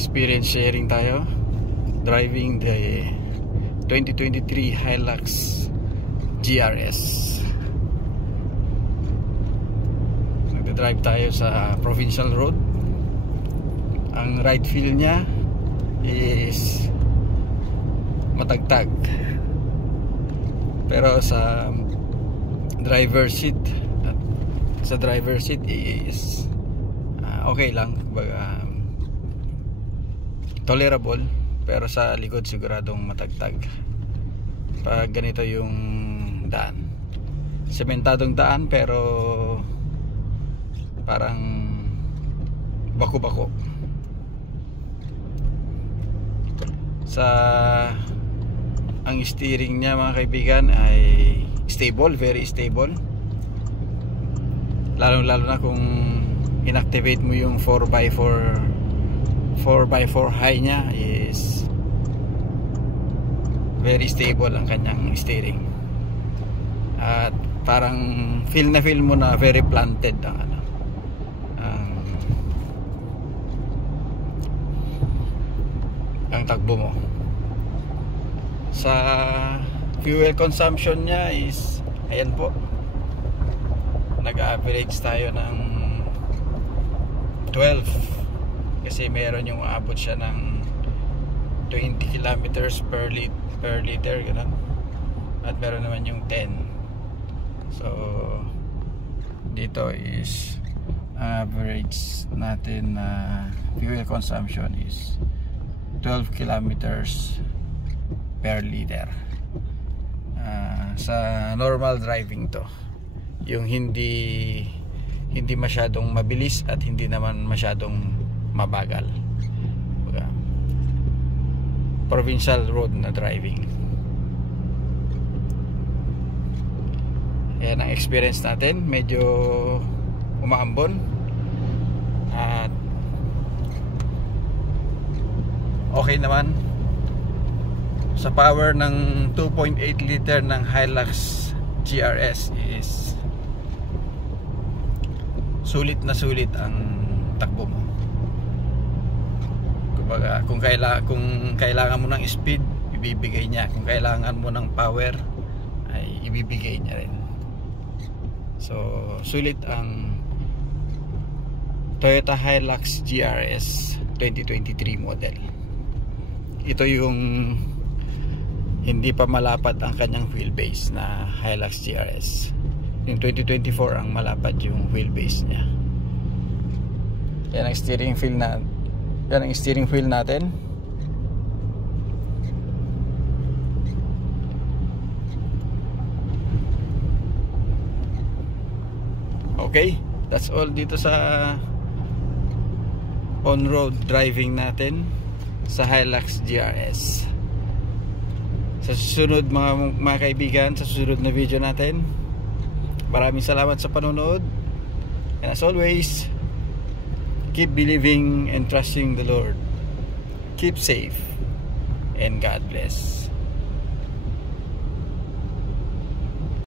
Experience sharing tayo. Driving the 2023 Hilux GRS. Nagdadrive tayo sa provincial road. Ang right wheel niya is matagtag, pero sa driver seat is okay lang, baga tolerable, pero sa likod siguradong matagtag pag ganito yung daan. Sementadong daan pero parang bako-bako. Ang steering niya mga kaibigan ay stable, very stable. Lalo na kung inactivate mo yung 4x4 high niya, is very stable ang kanyang steering. At parang feel mo na very planted ang takbo mo. Sa fuel consumption niya is, ayan po, nag-average tayo ng 12, kasi meron yung aabot siya ng 20 kilometers per liter ganun. At meron naman yung 10. So dito is average natin na fuel consumption is 12 kilometers per liter. Sa normal driving to, yung hindi masyadong mabilis at hindi naman masyadong mabagal, provincial road na driving. Ayan ang experience natin. Medyo umaambon at okay naman. Sa power ng 2.8 liter ng Hilux GRS is sulit na sulit ang takbo mo. Kumbaga, kung kailangan mo ng speed, ibibigay niya. Kung kailangan mo ng power, ay ibibigay niya rin. So sulit ang Toyota Hilux GRS 2023 model. Ito yung hindi pa malapad ang kanyang wheelbase na Hilux GRS. Yung 2024 ang malapad yung wheelbase niya. Yan ang steering wheel natin. Okay, that's all dito sa on-road driving natin sa Hilux GRS. Sa susunod mga kaibigan, sa susunod na video natin, maraming salamat sa panonood, and as always, keep believing and trusting the Lord. Keep safe and God bless.